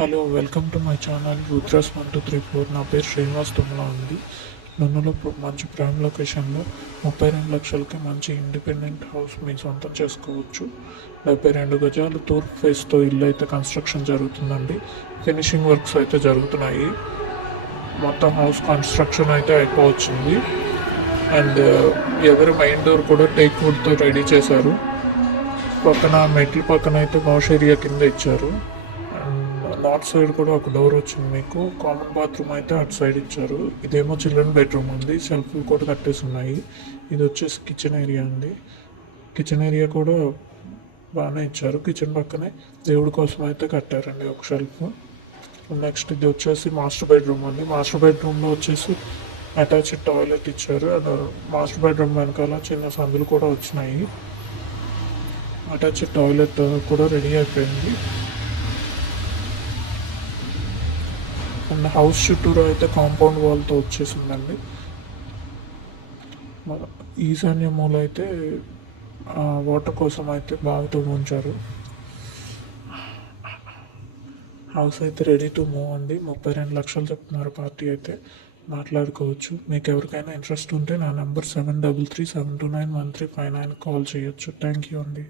Hello welcome to my channel Rudras 1234. నా పేరు శ్రీనివాస్ తుమ్మల ఉంది. నన్నులో మంచి ప్రైమ్ లొకేషన్లో 32 లక్షలకి మంచి ఇండిపెండెంట్ హౌస్ మీ సొంతం చేసుకోవచ్చు. 72 గజాలు తూర్పు ఫేస్తో ఇల్లు అయితే కన్స్ట్రక్షన్ జరుగుతుందండి. ఫినిషింగ్ వర్క్స్ అయితే జరుగుతున్నాయి. మొత్తం హౌస్ కన్స్ట్రక్షన్ అయితే అయిపోవచ్చింది. అండ్ ఎవరి మెయిన్ డోర్ కూడా టేక్ వుడ్తో రెడీ చేశారు. పక్కన మెట్ల పక్కన అయితే వాష్ ఏరియా కింద ఇచ్చారు. నార్త్ సైడ్ కూడా ఒక డోర్ వచ్చింది. మీకు కామన్ బాత్రూమ్ అయితే అటు సైడ్ ఇచ్చారు. ఇదేమో చిల్డ్రన్ బెడ్రూమ్ ఉంది. సెల్ఫ్లు కూడా కట్టేసి ఉన్నాయి. ఇది వచ్చేసి కిచెన్ ఏరియా అండి. కిచెన్ ఏరియా కూడా బాగానే ఇచ్చారు. కిచెన్ పక్కనే దేవుడి కోసం అయితే కట్టారండి ఒక షెల్ఫ్. నెక్స్ట్ ఇది వచ్చేసి మాస్టర్ బెడ్రూమ్ అండి. మాస్టర్ బెడ్రూమ్లో వచ్చేసి అటాచ్డ్ టాయిలెట్ ఇచ్చారు. అది మాస్టర్ బెడ్రూమ్ వెనకాల చిన్న సందులు కూడా వచ్చినాయి. అటాచ్డ్ టాయిలెట్ కూడా రెడీ అయిపోయింది. అండ్ హౌస్ చుట్టూరు అయితే కాంపౌండ్ వాల్తో వచ్చేసిందండి. ఈశాన్య మూల అయితే వాటర్ కోసం అయితే బావితో ఉంచారు. హౌస్ అయితే రెడీ టు మూవ్ అండి. 32 లక్షలు చెప్తున్నారు పార్టీ అయితే. మాట్లాడుకోవచ్చు. మీకు ఎవరికైనా ఇంట్రెస్ట్ ఉంటే నా నెంబర్ 7337291359 కాల్ చేయొచ్చు. థ్యాంక్ యూ అండి.